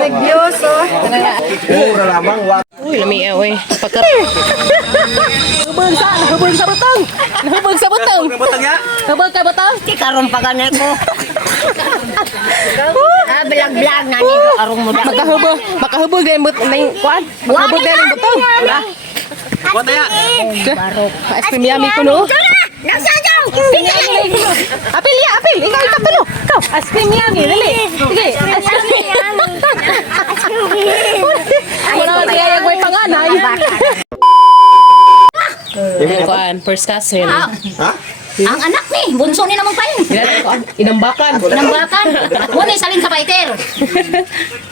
Nervyoso. Mura lamang wa. Uy, lami oy. Pagka Hubog sa butong. Hubog sa butong. Butang ya. Hubog ka butong. Di karon pa ganay ko. Bilag-bilag na ni arong mo. Makahubog din but ning kuan. Makahubog din ning butong. Butang ya. Ice cream yummy ko no. Nagsasaw! Apil ya, apil. Ikaw ikatulo. Ikaw, ice cream yummy. Dali. Sige, ice cream. Wala ka kaya yung may panganay. Kuan, first cousin. Ha? Ang anak ni, bunso ni naman pa yun. Inambakan. Nambakan. Muna salin sa fighter.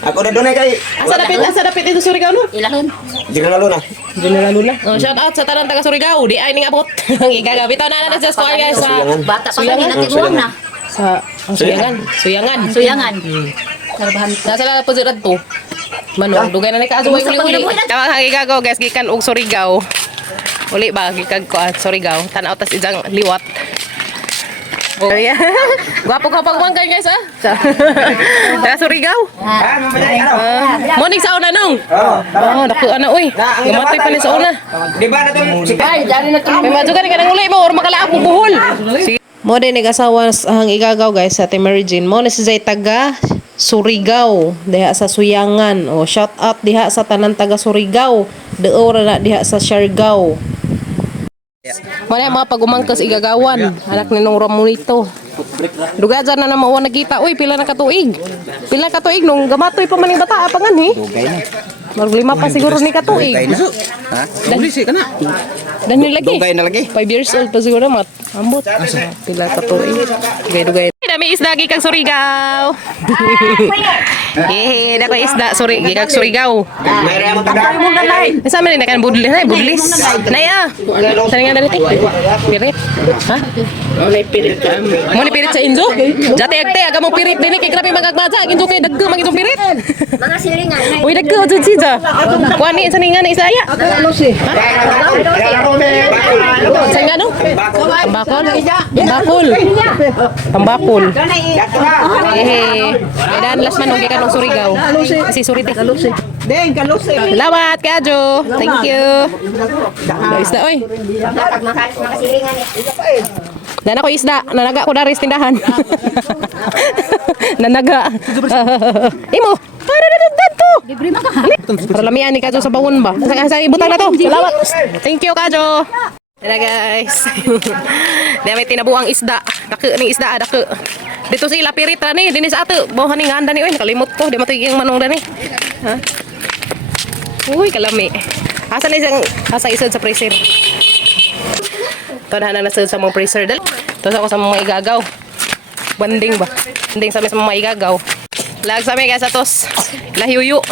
Ako na dunay kay. Asa dapit ito Surigao no? Ilahon. Di ka lalo na. General Lula. Oh, shout out sa tanan taga Surigao. Di ay ning abot. Ang igagabi taw na sa school guys sa Bata pa gani natibuang na. sa Suyangan. Suyangan. Nasa la po sirad to. Manong dugay na ni kaasuway uli-uli. Tawag ang igagaw guys gikan og Surigao. Uli ba gikag ko at Surigao. Tan-aw tas ijang liwat. Oh yeah. Gwapo ka pagmangkay guys ah. Taga Surigao. Ha, mamadali ano? Morning sa una nung. Oh, dako ana oy. Gamatay pa ni sa una. Di ba na tong Ay, dari na May madyo ka nang uli mo or makalaak mo buhol. Mo din nag-asawa ang igagaw guys sa Ate Mary Jane. Mo na si Zay taga Surigao diha sa Suyangan. O shout out diha sa tanan taga Surigao. Deo ra na diha sa Siargao. Mo na mga pagumangkas igagawan. Anak ni nung Ramonito. Duga dyan na naman nagkita. Uy, pila na katuig. Pila na katuig nung gamatoy pa maning bata apangan eh. Maglima pa siguro ni katuig. Ha? Polisi ka na. Dan yung lagi. Dugay na lagi. 5 years old pa siguro mat. Ambot. Pila ka to eh. Dugay-dugay. Dami isda gikag Surigao. Eh, dako isda gikag Surigao. May remo taga. Sa man kan budlis, ay budlis. Naya. Saringan dali ti. Pirit. Ha? Mo ni pirit sa injo. Jati agte aga mo pirit dinhi kay grabe magagbaja injo kay dagko magitong pirit. mga silingan. Uy dagko jud siya. Kuani sa ningan ni Isaya. Sa nga no? Tambakol. Tambakol. Dan last man gikan og Surigao. Si Surite. Deng, kalose. Salamat Kajo. Thank you. Isda oy. Mga silingan. Dan ako isda, nanaga ko dari sa tindahan. Nanaga. Imo. to. Libre man ka ha. Para lamian ni Kajo sa bawon ba? Sa ibutang na to. Salamat. Thank you Kajo. Tara guys. Dami tinabuang isda. Dake ning isda dake. Dito sila piritra ni dinis ato. Bawa ning anda ni oy nakalimot ko. Di matugig ang manong dani. Ha? Uy kalami. Asa isod sa freezer. Tanahan na nasud sa mga freezer dali. Tos ako sa mga igagaw. Banding ba? Banding sa mga igagaw. Lag sa mga guys atos. Lahiyuyo.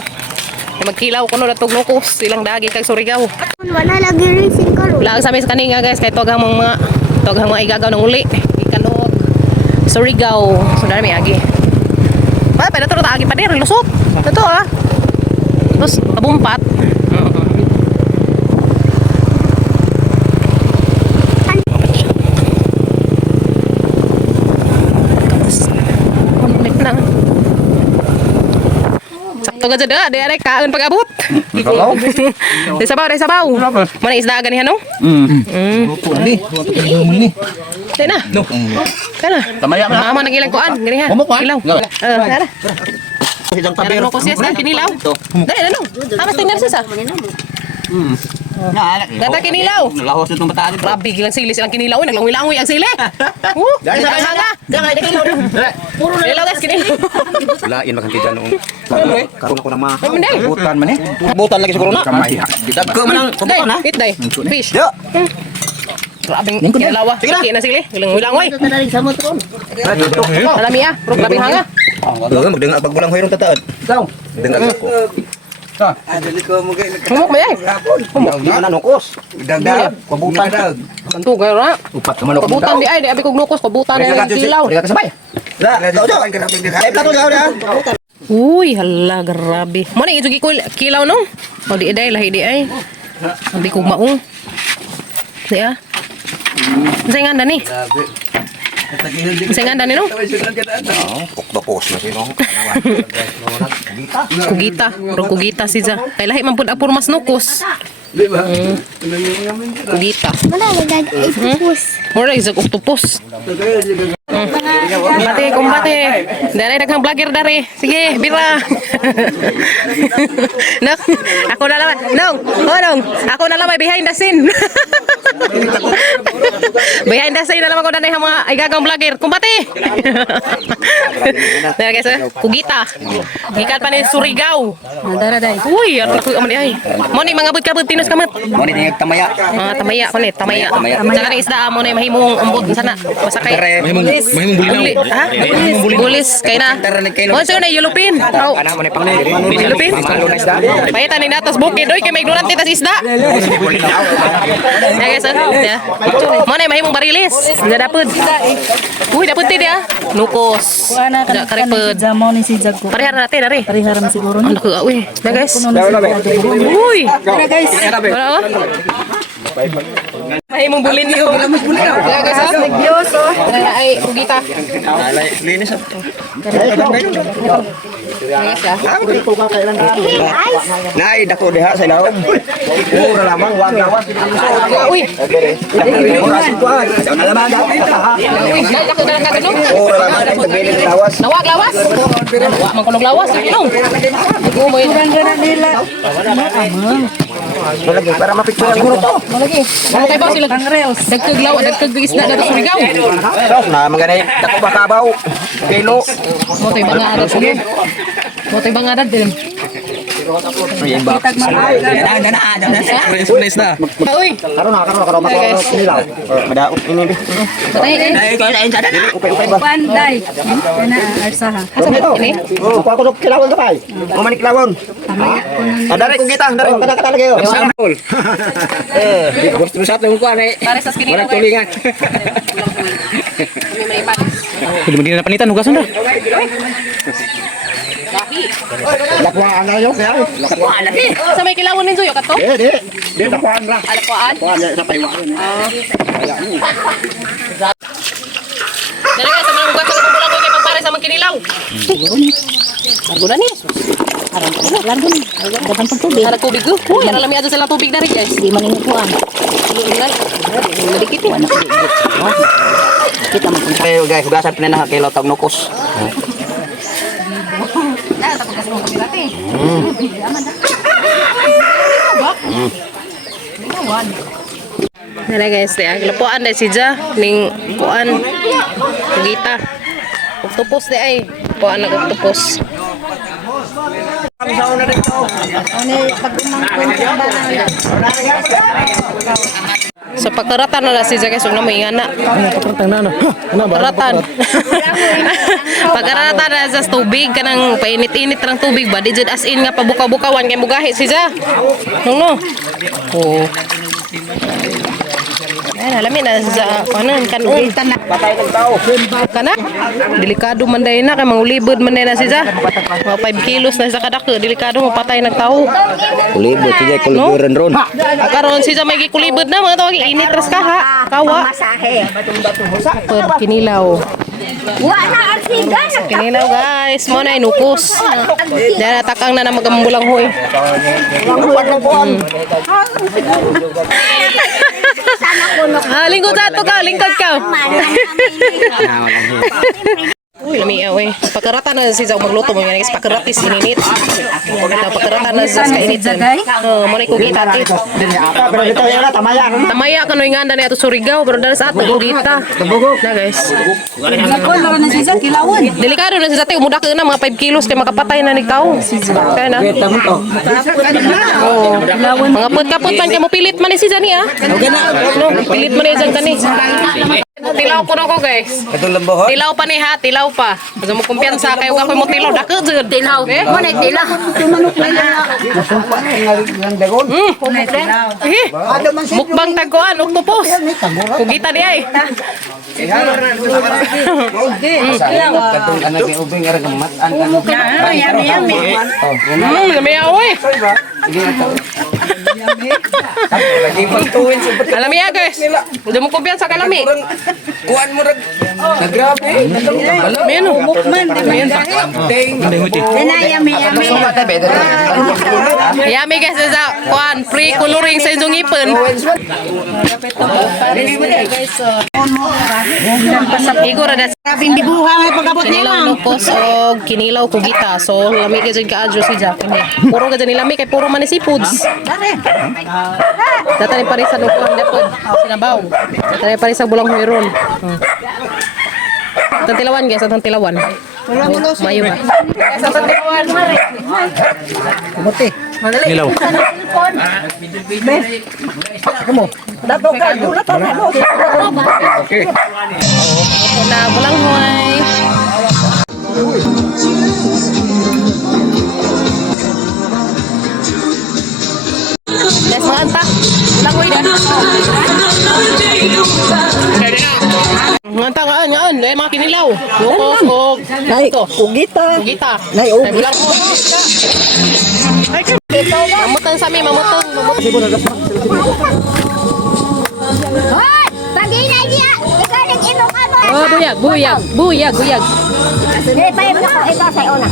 Magkilaw ko no natog nukos silang dagi kag Surigao. Wala lagi racing car. Lag sa mga kaninga guys kay togang mga igagaw ng uli. Ikanog Surigao. So dami agi. Ba pa dato ta agi pa dir lusot. Dato ah. Terus abumpat. Sakto ka dyan, di aray kaon pag-abot. Di sabaw. Mana isda agad niya, no? Di na. Kana. Mama nagilang koan, gani ha. Ilaw. Tara. Tara mo ko siya sa kinilaw. Dali, ano? Amas tingnan siya sa. Data kinilaw. Lahos nitong bataan. Grabe, gilang sili silang kinilaw. Naglangoy-langoy ang sili. Dahil sa hanga. Puro na ilaw guys, kinilaw. Lain makanti dyan noong. Karoon ako na mga Manday. butan man eh. Butan lagi siguro na. Kamay. Dagko man ang Day, butan ha. hit day. Fish. Yo. Grabe, kinilaw. Kiki na sili. Langoy-langoy. Alami ah, bro, grabe hanga. Magdengar pagbulang hoyrong tataad. Daw. Dengar ako. Humok ba yan? Di man nukos. Dagdag. Pabutan dag. Kanto, gaya na. Upat ka manok. Kabutan di ay, di abi kog nukos, kabutan na yung kilaw. Di ka sabay. Plato daw da. Uy, hala, grabe. Mana yung isugi ko kilaw no? O di ay, lahi di ay. Abi kog maong. Di ah. Sa nga ni. Singan dan nino? Octopus na sino. Kugita, bro kugita si Za. Kay lahi man pud apur mas nukos. Kugita. Wala nag-ipupus. Mura is octopus. Kumbate. Dari daghang vlogger dari. Sige, bira. Nak, ako na lang. Nong, nong. Ako na lang may behind the scene. Behind the scene na lang ako na mga igagang vlogger. Kumbate. Dara guys, kugita. Ikat pa ni Surigao. Dara dai. Uy, ato ko man ay. Mo ni mga kabut tinos kamot. Mo ni tingog tamaya. Tamaya ko ni, tamaya. Saka ni isda mo ni mahimong umbot sana. Masakay. Mahimong bulinaw. Ha? Bulis kay na. Oh, so na yulupin. Oh. Ana mo ni pang Yulupin. malo na isda. Payitan ni natos bukid oy kay may ignorante tas isda. Ya guys, ya. Mo na mahimong barilis. Da dapud. Uy, dapud ti dia. Nukos. Da kareped. Jamo ni si Jago. Parehar natin dari. Pariharam siguro Ano ni. ko uy. Da guys. Uy. Guys, Wala oh. Mahimong bulin niyo. Ya guys, nervyoso. ay kugita. Linis. Nay dako diha sa ilaw. Mura lamang wag lawas. Uy. Jangan lamang. Uy, kaya ko dalang kadto. Mura lamang tagilid lawas. Nawag lawas. Wa man kunog lawas ilong. Ko mo yun. Nila. Lagi para mapicture ang guro to. Malagi. Ano kay ba sila? Dagkag lawas, dagkag isda na sa Surigao. Na magani dako pa kabaw. Kilo. Mo tay mga adat sige. Mo tay mga adat din. Nice na. Uy. Karon makaro nilaw. Madaot ini di. Patay kay. Upay ba? Panday. Kana arsaha. Asa ba ini? Oh, ako kilawon ka pa. O man kilawon. Dari ko kita, dari kata lagi. Gusto sa atin ko ani. Pare sa skinny guys. Tulingan. Kami may panis. Hindi na panitan hugasan na. Lahi. Lakwaan na yo kaya. Lakwaan lagi. Sa may kilawon ninyo yo kato? Di lakwaan ra. Alakwaan. Lakwaan sa paywa. Dali guys, sa mga hugasan ko bulan ko kay pagpare sa mga kinilaw. Arguna ni. Largo ni. Dagan pag tubig. Harap tubig ko. Uy, alam niya sa tubig na rin guys. Di man ni kuan. Nadikit yun. Kita man. Ayo guys, hugasan pinana kilo tag nukos. Nah, tapos kasi mo kami dati. Nara guys, ya. Lapuan dahil si Ja. Ning kuan. Kugita. Octopus di ay. Kuan na octopus. So pagkaratan na si Ja guys, huwag na mo ingana. Pagkaratan. Pagkaratan na sa tubig, kanang painit-init ng tubig ba? Di dyan as in nga pabuka-bukawan kay mugahi si Ja. No. Oh. Ay, alamin na sa kanon kanon. Patay ng tao. Kana? Delikado man day na kay mangulibod man day na si Ja. Mga 5 kilos na sa kadako, delikado mo patay ng tao. Kulibot sige kuliburan ron. Karon si Ja may gikulibod na mga tawag init ras kaha. Kawa. Masahe. Pud kinilaw. Wala arsigan. Kinilaw guys, mo na inukos. Dara takang na magambulang hoy. Sana kuno. Lingkod ato ka, lingkod ka. Uy, lami away. Pagkarata na si Zao magluto mo yan guys, pagkaratis ininit. Pagkarata na sa kainit dyan. Mo na kugita ti. Pero dito yan na tamaya. Tamaya ka no inganda ni ato Surigao, pero dala sa ato kugita. Na guys. Kon lang na siya kilawon. Delikado na si Zate, umuda ka na mga 5 kilos kay makapatay na ni tao. Kaya na. Oh. Mga put-kaput man kay mo pilit man ni si Jani ah. No, pilit man ni Jan kani. Tilaw ko na ko guys. Katong lambo ho. Tilaw pa ni ha, tilaw pa. Kasi mo kumpiyansa kayo ako mo tilaw, dako jud. Tilaw. Mo na tilaw. Mukbang tagkuan, octopus. Kugita di ay. Katong anak ni ubing ara gamat. Yami, may aoy. Alami ya guys. Udah mo kumpiyansa ka lami. Kuan mo rag. Nagrabe. Meno. Yami guys sa kuan free coloring sa inyong ipon. Igor ada Sabing dibuha may pagabot niya kinilaw lang. lupos o kinilaw kugita. So lami ka dyan ka-adjo si Jack. Puro ka dyan nilami kay puro man ni seafoods. Datani pa rin sa lukuan depod. Sinabaw. Datani pa rin sa bulang huiron. Atang tilawan guys, atang tilawan. Mayo ba? Guys, atang tilawan. Nilaw. Na bulang huay. Guys, manganta. Langoy dan. Nganta nga dahil mga kinilaw. Lukos o ito. Kugita. Kugita. Nay, Ay, bulang ko. Mamutang sa amin, mamutang. Hoy! Pag-inay niya! Ikaw nag-imong ka ba? Oh, buyag. Eh, payag na ko. Ito sa'yo na.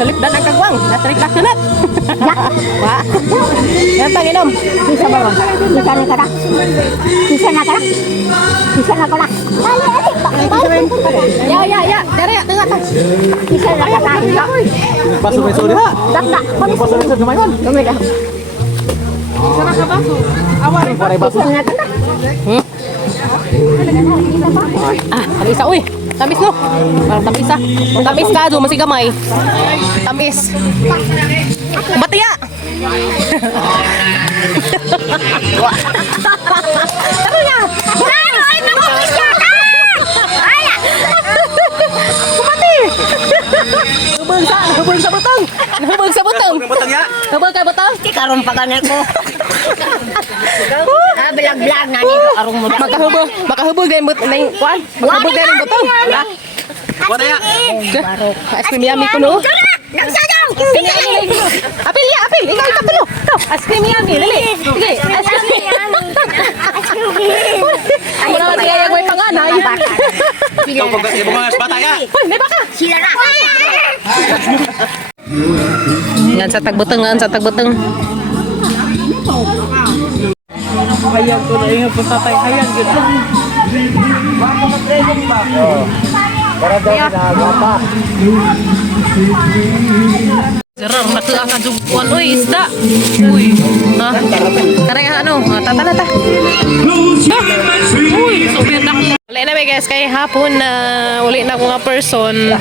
Talipdan ang kagwang. Natarik na sunat. Wa. Yan tanginom. Bisa ba? Bisa na ka na? Bisa na ka na? Bisa na ka na? Ya. Dari ya, tengah tas. Bisa na ka na? Baso may sorry. Dakda. Baso may sorry kumayon. Gumida. Bisa na ka na? Tamisa, uy. Tamis no. Parang tamisa. Tamis ka, do masih gamay. Tamis. Batiya. Tara na! Ano? Ay, nakumisya ka! Ala! Kumati. Hubog sa butang. Hubog ka butang. Di karon pa ganit ko. Bilag-bilag na nito. Arong mo. Makahubog din but nang kuan. Makahubog din butang. Wala ya. Ice cream yummy ko no. Nagsayaw! Apil. Ikaw ikapulo. Ice cream yummy. Dali. Sige, ice cream. Wala ba tayo yung may panganay? Ikaw pag ibang mga bata ya. Hoy, may baka. Sila na! Ngan sa tagbuteng. Hayag ko na yung putatay. Hayag gito. Jarang nakaaka jubuan uy isda. Uy. Ha? Karang ano? Tatala ta. Uy, so weird ako. Uli na may guys kay hapon na uli na ko nga person.